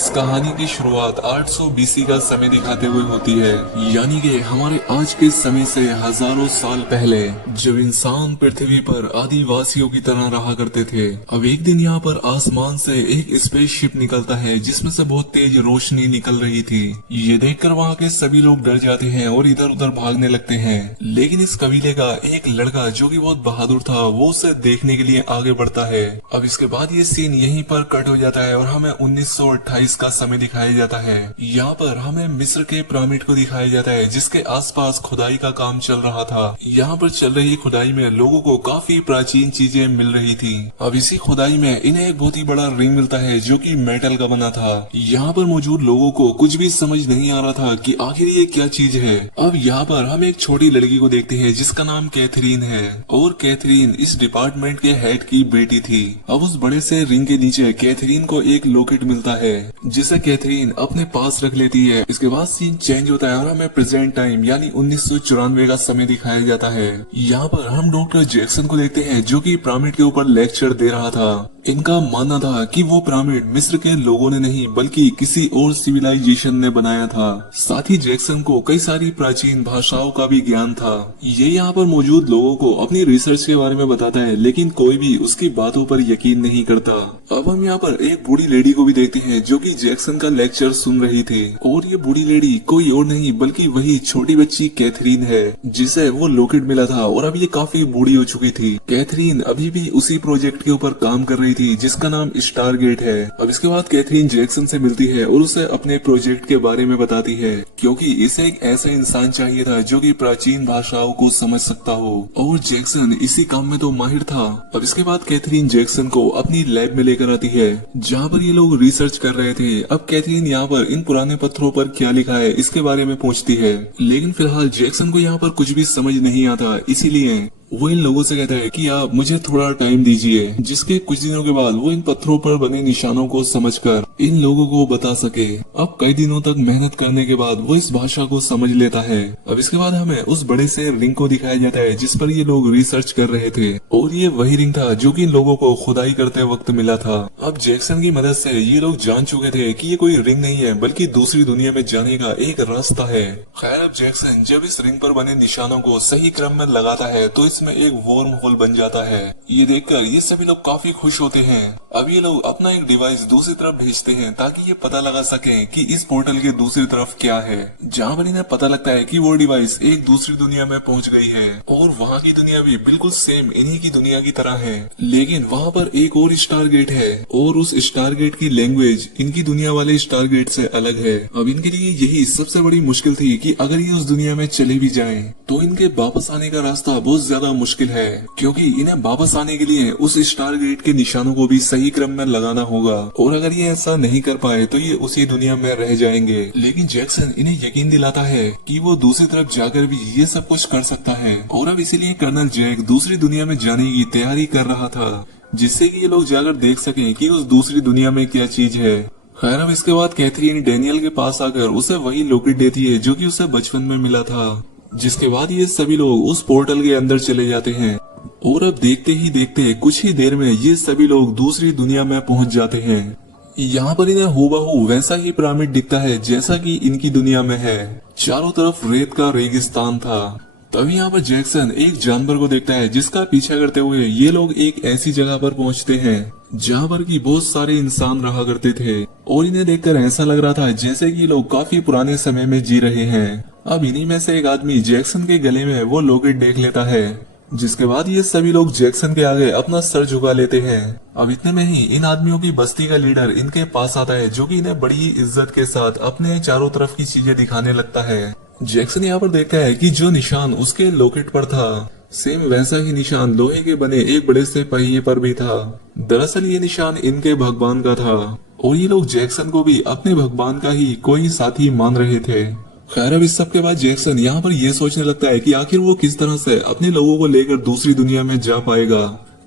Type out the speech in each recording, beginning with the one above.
इस कहानी की शुरुआत 800 बीसी का समय दिखाते हुए होती है, यानी कि हमारे आज के समय से हजारों साल पहले, जब इंसान पृथ्वी पर आदिवासियों की तरह रहा करते थे। अब एक दिन यहाँ पर आसमान से एक स्पेसशिप निकलता है जिसमें से बहुत तेज रोशनी निकल रही थी। ये देखकर वहाँ के सभी लोग डर जाते हैं और इधर उधर भागने लगते हैं। लेकिन इस कबीले का एक लड़का जो कि बहुत बहादुर था, वो उसे देखने के लिए आगे बढ़ता है। अब इसके बाद ये सीन यहीं पर कट हो जाता है और हमें 1928 का समय दिखाया जाता है। यहाँ पर हमें मिस्र के पिरामिड को दिखाया जाता है जिसके आसपास खुदाई का काम चल रहा था। यहाँ पर चल रही खुदाई में लोगों को काफी प्राचीन चीजें मिल रही थी। अब इसी खुदाई में इन्हें एक बहुत ही बड़ा रिंग मिलता है जो कि मेटल का बना था। यहाँ पर मौजूद लोगों को कुछ भी समझ नहीं आ रहा था कि आखिर ये क्या चीज है। अब यहाँ पर हम एक छोटी लड़की को देखते हैं जिसका नाम कैथरीन है, और कैथरीन इस डिपार्टमेंट के हेड की बेटी थी। अब उस बड़े से रिंग के नीचे कैथरीन को एक लॉकेट मिलता है जिसे कैथरीन अपने पास रख लेती है। इसके बाद सीन चेंज होता है और हमें प्रेजेंट टाइम यानी 1994 का समय दिखाया जाता है। यहाँ पर हम डॉक्टर जैक्सन को देखते हैं जो कि पिरामिड के ऊपर लेक्चर दे रहा था। इनका मानना था कि वो पिरामिड मिस्र के लोगों ने नहीं बल्कि किसी और सिविलाइजेशन ने बनाया था। साथ ही जैक्सन को कई सारी प्राचीन भाषाओं का भी ज्ञान था। ये यहाँ पर मौजूद लोगों को अपनी रिसर्च के बारे में बताता है, लेकिन कोई भी उसकी बातों पर यकीन नहीं करता। अब हम यहाँ पर एक बूढ़ी लेडी को भी देखते हैं जो कि जैक्सन का लेक्चर सुन रही थी, और ये बूढ़ी लेडी कोई और नहीं बल्कि वही छोटी बच्ची कैथरीन है जिसे वो लॉकेट मिला था, और अब ये काफी बूढ़ी हो चुकी थी। कैथरीन अभी भी उसी प्रोजेक्ट के ऊपर काम कर रही थी जिसका नाम स्टार गेट है। अब इसके बाद कैथरीन जैक्सन से मिलती है और उसे अपने प्रोजेक्ट के बारे में बताती है, क्योंकि इसे एक ऐसा इंसान चाहिए था जो कि प्राचीन भाषाओं को समझ सकता हो, और जैक्सन इसी काम में तो माहिर था। अब इसके बाद कैथरीन जैक्सन को अपनी लैब में लेकर आती है जहाँ पर ये लोग रिसर्च कर रहे थे। अब कैथरीन यहाँ पर इन पुराने पत्थरों पर क्या लिखा है इसके बारे में पूछती है, लेकिन फिलहाल जैक्सन को यहाँ पर कुछ भी समझ नहीं आता, इसीलिए वो इन लोगों से कहता है कि आप मुझे थोड़ा टाइम दीजिए, जिसके कुछ दिनों के बाद वो इन पत्थरों पर बने निशानों को समझकर इन लोगों को बता सके। अब कई दिनों तक मेहनत करने के बाद वो इस भाषा को समझ लेता है। अब इसके बाद हमें उस बड़े से रिंग को दिखाया जाता है जिस पर ये लोग रिसर्च कर रहे थे, और ये वही रिंग था जो कि इन लोगों को खुदाई करते वक्त मिला था। अब जैक्सन की मदद से ये लोग जान चुके थे कि ये कोई रिंग नहीं है बल्कि दूसरी दुनिया में जाने का एक रास्ता है। खैर, अब जैक्सन जब इस रिंग पर बने निशानों को सही क्रम में लगाता है तो इसमें एक वॉर्म होल बन जाता है। ये देखकर ये सभी लोग काफी खुश होते हैं। अब ये लोग अपना एक डिवाइस दूसरी तरफ भेजते हैं ताकि ये पता लगा सके कि इस पोर्टल के दूसरी तरफ क्या है, जहाँ पर इन्हें पता लगता है कि वो डिवाइस एक दूसरी दुनिया में पहुँच गई है, और वहाँ की दुनिया भी बिल्कुल सेम इन्हीं की दुनिया की तरह है। लेकिन वहाँ पर एक और स्टार गेट है, और उस स्टार गेट की लैंग्वेज इनकी दुनिया वाले स्टार गेट से अलग है। अब इनके लिए यही सबसे बड़ी मुश्किल थी कि अगर ये उस दुनिया में चले भी जाएं, तो इनके वापस आने का रास्ता बहुत ज्यादा मुश्किल है, क्योंकि इन्हें वापस आने के लिए उस स्टार गेट के निशानों को भी सही क्रम में लगाना होगा, और अगर ये ऐसा नहीं कर पाए तो ये उसी दुनिया में रह जाएंगे। लेकिन जैक्सन इन्हें यकीन दिलाता है कि वो दूसरी तरफ जाकर भी ये सब कुछ कर सकता है, और अब इसीलिए कर्नल जैक दूसरी दुनिया में जाने की तैयारी कर रहा था, जिससे कि ये लोग जाकर देख सकें कि उस दूसरी दुनिया में क्या चीज है। खैर, अब इसके बाद कैथरीन डेनियल के पास आकर उसे वही लॉकेट देती है जो कि उसे बचपन में मिला था, जिसके बाद ये सभी लोग उस पोर्टल के अंदर चले जाते हैं, और अब देखते ही देखते कुछ ही देर में ये सभी लोग दूसरी दुनिया में पहुंच जाते हैं। यहाँ पर इन्हें हूबहू वैसा ही पिरामिड दिखता है जैसा कि इनकी दुनिया में है। चारों तरफ रेत का रेगिस्तान था। तभी यहाँ पर जैक्सन एक जानवर को देखता है जिसका पीछा करते हुए ये लोग एक ऐसी जगह पर पहुँचते हैं जहाँ पर की बहुत सारे इंसान रहा करते थे, और इन्हें देखकर ऐसा लग रहा था जैसे कि लोग काफी पुराने समय में जी रहे हैं। अब इन्हीं में से एक आदमी जैक्सन के गले में वो लॉकेट देख लेता है, जिसके बाद ये सभी लोग जैक्सन के आगे अपना सर झुका लेते हैं। अब इतने में ही इन आदमियों की बस्ती का लीडर इनके पास आता है जो कि इन्हें बड़ी ही इज्जत के साथ अपने चारों तरफ की चीजें दिखाने लगता है। जैक्सन यहाँ पर देखता है कि जो निशान उसके लॉकेट पर था, सेम वैसा ही निशान लोहे के बने एक बड़े से पहिए पर भी था। दरअसल ये निशान इनके भगवान का था, और ये लोग जैक्सन को भी अपने भगवान का ही कोई साथी मान रहे थे। खैर, अब इस सब के बाद जैक्सन यहाँ पर ये सोचने लगता है कि आखिर वो किस तरह से अपने लोगों को लेकर दूसरी दुनिया में जा पाएगा,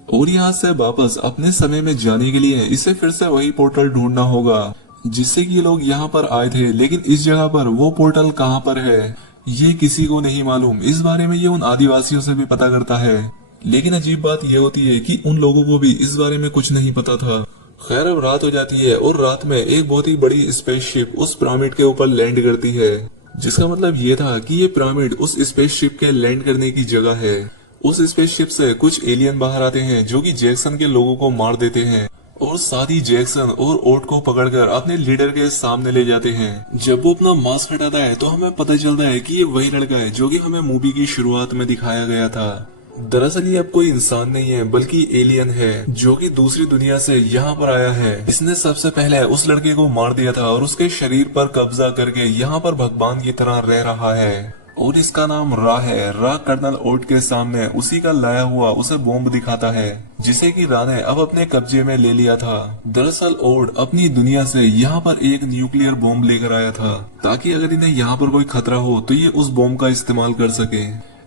और यहाँ से वापस अपने समय में जाने के लिए इसे फिर से वही पोर्टल ढूंढना होगा जिससे कि ये लोग यहाँ पर आए थे। लेकिन इस जगह पर वो पोर्टल कहाँ पर है ये किसी को नहीं मालूम। इस बारे में ये उन आदिवासियों से भी पता करता है, लेकिन अजीब बात यह होती है कि उन लोगों को भी इस बारे में कुछ नहीं पता था। खैर अब रात हो जाती है और रात में एक बहुत ही बड़ी स्पेसशिप उस पिरामिड के ऊपर लैंड करती है, जिसका मतलब ये था कि ये पिरामिड उस स्पेसशिप के लैंड करने की जगह है। उस स्पेसशिप से कुछ एलियन बाहर आते हैं जो कि जैक्सन के लोगों को मार देते हैं और साथ ही जैक्सन और ओट को पकड़कर अपने लीडर के सामने ले जाते हैं। जब वो अपना मास्क हटाता है तो हमें पता चलता है कि ये वही लड़का है जो कि हमें मूवी की शुरुआत में दिखाया गया था। दरअसल ये अब कोई इंसान नहीं है बल्कि एलियन है जो कि दूसरी दुनिया से यहाँ पर आया है। इसने सबसे पहले उस लड़के को मार दिया था और उसके शरीर पर कब्जा करके यहाँ पर भगवान की तरह रह रहा है और इसका नाम रा है। रा कर्नल ओट के सामने उसी का लाया हुआ उसे बॉम्ब दिखाता है जिसे कि रा ने अब अपने कब्जे में ले लिया था। दरअसल ओट अपनी दुनिया से यहाँ पर एक न्यूक्लियर बॉम्ब लेकर आया था ताकि अगर इन्हें यहाँ पर कोई खतरा हो तो ये उस बॉम्ब का इस्तेमाल कर सके,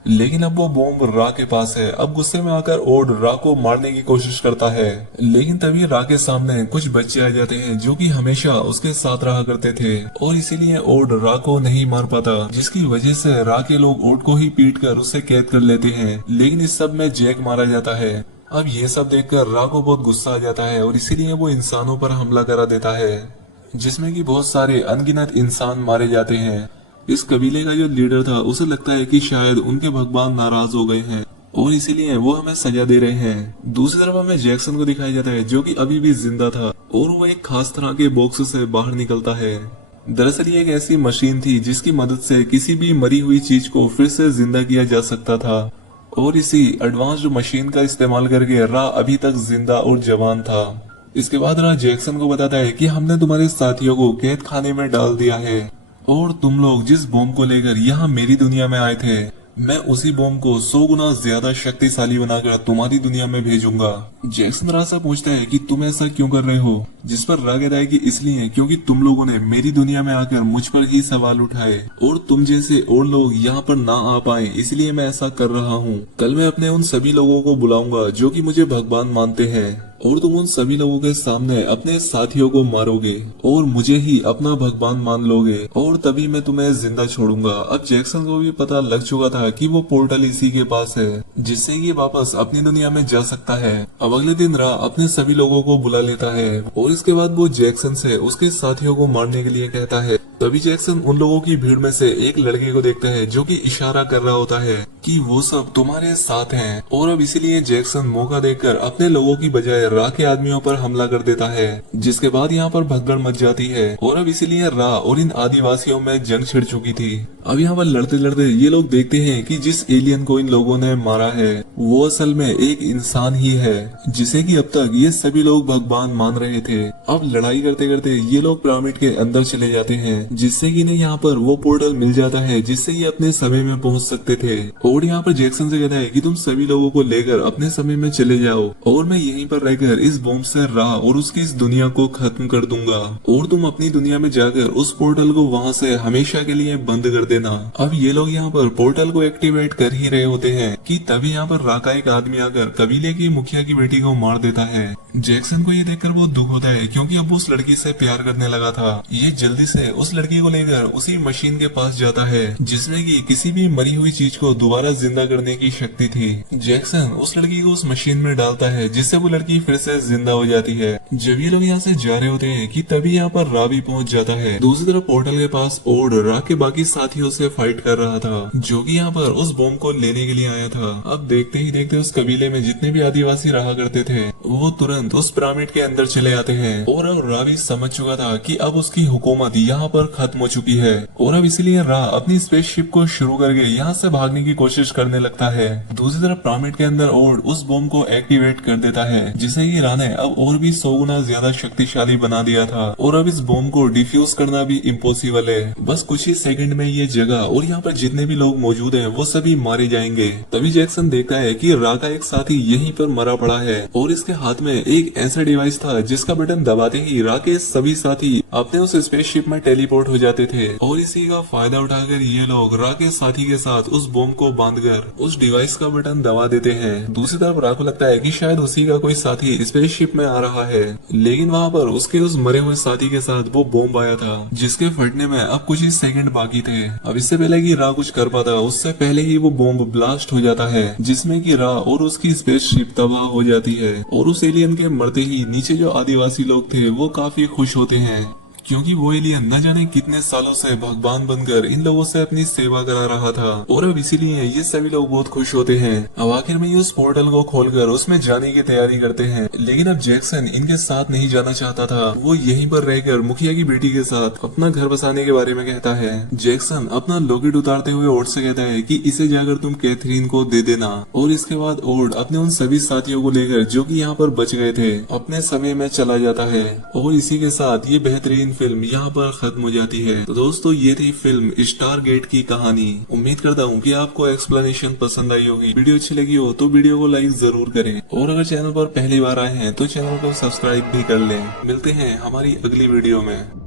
लेकिन अब वो बॉम्ब रा के पास है। अब गुस्से में आकर ओड रा को मारने की कोशिश करता है, लेकिन तभी रा के सामने कुछ बच्चे आ जाते हैं जो कि हमेशा उसके साथ रहा करते थे और इसीलिए ओड रा को नहीं मार पाता, जिसकी वजह से रा के लोग ओड को ही पीट कर उसे कैद कर लेते हैं। लेकिन इस सब में जैक मारा जाता है। अब ये सब देखकर रा को बहुत गुस्सा आ जाता है और इसीलिए वो इंसानों पर हमला करा देता है, जिसमें कि बहुत सारे अनगिनत इंसान मारे जाते हैं। इस कबीले का जो लीडर था उसे लगता है कि शायद उनके भगवान नाराज हो गए हैं और इसीलिए वो हमें सजा दे रहे हैं। दूसरी तरफ हमें जैक्सन को दिखाया जाता है जो कि अभी भी जिंदा था और वो एक खास तरह के बॉक्स से बाहर निकलता है। दरअसल ये एक ऐसी मशीन थी जिसकी मदद से किसी भी मरी हुई चीज को फिर से जिंदा किया जा सकता था और इसी एडवांस्ड मशीन का इस्तेमाल करके रा अभी तक जिंदा और जवान था। इसके बाद रा जैक्सन को बताता है कि हमने तुम्हारे साथियों को कैद खाने में डाल दिया है और तुम लोग जिस बॉम्ब को लेकर यहाँ मेरी दुनिया में आए थे, मैं उसी बॉम्ब को 100 गुना ज्यादा शक्तिशाली बनाकर तुम्हारी दुनिया में भेजूंगा। जैक्सन रा से पूछता है कि तुम ऐसा क्यों कर रहे हो, जिस पर रा कहता है कि इसलिए क्योंकि तुम लोगों ने मेरी दुनिया में आकर मुझ पर ही सवाल उठाए और तुम जैसे और लोग यहाँ पर ना आ पाए, इसलिए मैं ऐसा कर रहा हूँ। कल मैं अपने उन सभी लोगों को बुलाऊंगा जो कि मुझे भगवान मानते हैं और तुम उन सभी लोगों के सामने अपने साथियों को मारोगे और मुझे ही अपना भगवान मान लोगे और तभी मैं तुम्हें जिंदा छोड़ूंगा। अब जैक्सन को भी पता लग चुका था कि वो पोर्टल इसी के पास है जिससे ये वापस अपनी दुनिया में जा सकता है। अब अगले दिन रा अपने सभी लोगों को बुला लेता है और इसके बाद वो जैक्सन से उसके साथियों को मारने के लिए कहता है। तभी जैक्सन उन लोगों की भीड़ में से एक लड़के को देखता है जो कि इशारा कर रहा होता है कि वो सब तुम्हारे साथ हैं और अब इसीलिए जैक्सन मौका देखकर अपने लोगों की बजाय रा के आदमियों पर हमला कर देता है, जिसके बाद यहाँ पर भगदड़ मच जाती है और अब इसीलिए रा और इन आदिवासियों में जंग छिड़ चुकी थी। अब यहाँ पर लड़ते लड़ते ये लोग देखते हैं कि जिस एलियन को इन लोगों ने मारा है वो असल में एक इंसान ही है जिसे कि अब तक ये सभी लोग भगवान मान रहे थे। अब लड़ाई करते करते ये लोग पिरामिड के अंदर चले जाते हैं जिससे कि इन्हें यहाँ पर वो पोर्टल मिल जाता है जिससे ये अपने समय में पहुंच सकते थे और यहाँ पर जैक्सन से कहता है कि तुम सभी लोगों को लेकर अपने समय में चले जाओ और मैं यहीं पर रहकर इस बॉम्ब से रा और उसकी इस दुनिया को खत्म कर दूंगा और तुम अपनी दुनिया में जाकर उस पोर्टल को वहाँ से हमेशा के लिए बंद कर देना। अब ये लोग यहाँ पर पोर्टल को एक्टिवेट कर ही रहे होते हैं कि तभी यहाँ पर रा का एक आदमी आकर कबीले की मुखिया की बेटी को मार देता है। जैक्सन को ये देखकर बहुत दुख होता है क्योंकि अब वो उस लड़की से प्यार करने लगा था। ये जल्दी से उस लड़की को लेकर उसी मशीन के पास जाता है जिसमें कि किसी भी मरी हुई चीज को दोबारा जिंदा करने की शक्ति थी। जैक्सन उस लड़की को उस मशीन में डालता है जिससे वो लड़की फिर से जिंदा हो जाती है। जब ये लोग यहाँ से जा रहे होते हैं कि तभी यहाँ पर रा भी पहुंच जाता है। दूसरी तरफ पोर्टल के पास ओड रा के बाकी साथियों से फाइट कर रहा था जो कि यहाँ पर उस बॉम्ब को लेने के लिए आया था। अब देखते ही देखते उस कबीले में जितने भी आदिवासी रहा करते थे वो तुरंत उस पिरामिड के अंदर चले आते हैं और अब रा भी समझ चुका था कि अब उसकी हुकूमत यहाँ पर खत्म हो चुकी है और अब इसीलिए रा अपनी स्पेसशिप को शुरू करके यहाँ से भागने की कोशिश करने लगता है। दूसरी तरफ पिरामिड के अंदर ओड उस बॉम्ब को एक्टिवेट कर देता है जिसे कि रा ने अब और भी 100 गुना ज्यादा शक्तिशाली बना दिया था और अब इस बॉम्ब को डिफ्यूज करना भी इम्पॉसिबल है। बस कुछ ही सेकंड में ये जगह और यहाँ पर जितने भी लोग मौजूद हैं वो सभी मारे जाएंगे। तभी जैक्सन देखता है कि रा का एक साथी यहीं पर मरा पड़ा है और इसके हाथ में एक ऐसा डिवाइस था जिसका बटन दबाते ही रा के सभी साथी अपने उस स्पेसशिप में टेलीपोर्ट हो जाते थे और इसी का फायदा उठाकर ये लोग रा के साथी के साथ उस बॉम्ब को बांधकर उस डिवाइस का बटन दबा देते हैं। दूसरी तरफ राह को लगता है कि शायद उसी का कोई साथी स्पेसशिप में आ रहा है, लेकिन वहाँ पर उसके उस मरे हुए साथी के साथ वो बॉम्ब आया था जिसके फटने में अब कुछ ही सेकंड बाकी थे। अब इससे पहले कि राह कुछ कर पाता उससे पहले ही वो बॉम्ब ब्लास्ट हो जाता है जिसमें कि राह और उसकी स्पेसशिप तबाह हो जाती है। और उस एलियन के मरते ही नीचे जो आदिवासी लोग थे वो काफी खुश होते हैं क्योंकि वो एलियन न जाने कितने सालों से भगवान बनकर इन लोगों से अपनी सेवा करा रहा था और अब इसीलिए ये सभी लोग बहुत खुश होते हैं। अब आखिर में ये उस पोर्टल को खोलकर उसमें जाने की तैयारी करते हैं, लेकिन अब जैक्सन इनके साथ नहीं जाना चाहता था। वो यहीं पर रहकर मुखिया की बेटी के साथ अपना घर बसाने के बारे में कहता है। जैक्सन अपना लॉकेट उतारते हुए ओड से कहता है कि इसे जाकर तुम कैथरीन को दे देना। और इसके बाद ओड अपने उन सभी साथियों को लेकर जो कि यहाँ पर बच गए थे अपने समय में चला जाता है। और इसी के साथ ये बेहतरीन फिल्म यहाँ पर खत्म हो जाती है। तो दोस्तों ये थी फिल्म स्टारगेट की कहानी। उम्मीद करता हूँ कि आपको एक्सप्लेनेशन पसंद आई होगी। वीडियो अच्छी लगी हो तो वीडियो को लाइक जरूर करें और अगर चैनल पर पहली बार आए हैं तो चैनल को सब्सक्राइब भी कर लें। मिलते हैं हमारी अगली वीडियो में।